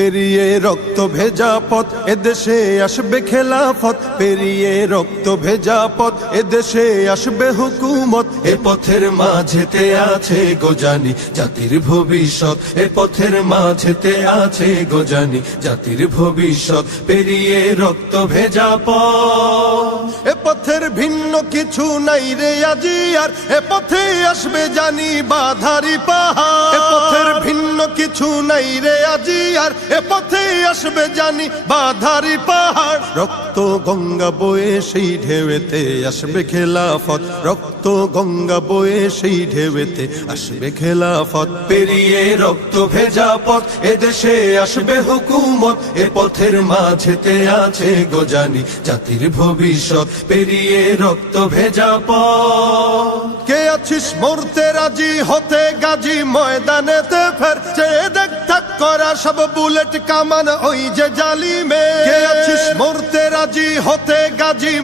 পেরিয়ে রক্ত ভেজা পথ এদেশে আসবে খেলাফত, পেরিয়ে রক্ত ভেজা পথ এদেশে আসবে হুকুমত। এ পথের মাঝেতে আছে গোজানি জাতির ভবিষ্যৎ, এ পথের মাঝেতে আছে গোজানি জাতির ভবিষ্যৎ। পেরিয়ে রক্ত ভেজা পথ, এ পথের ভিন্ন কিছু নাই রে আজি আর, এ পথে আসবে জানি বাধারি পাহাড়। এ পথের ভিন্ন কিছু নাই রে আজি আর, এ পথে আসবে জানি বাধারি পাহাড়। রক্ত গঙ্গা বয়ে সেই ঢেউতে আসবে খেলাফত, রক্ত গঙ্গা বয়ে সেই ঢেউতে আসবে খেলাফত। পেরিয়ে রক্ত ভেজা পথ এদেশে আসবে হুকুমত, এ পথের মাঝেতে আছে গোজানি জাতির ভবিষ্যৎ। পেরিয়ে রক্ত ভেজা পথ, কে আছিস মরতে রাজি হতে গাজী ময়দানেতে ফের, চেয়ে দেখ থাক করা সব বুলেট কামান ওই যে জালিমে। কে আছিস মরতে রাজি হতে গাজী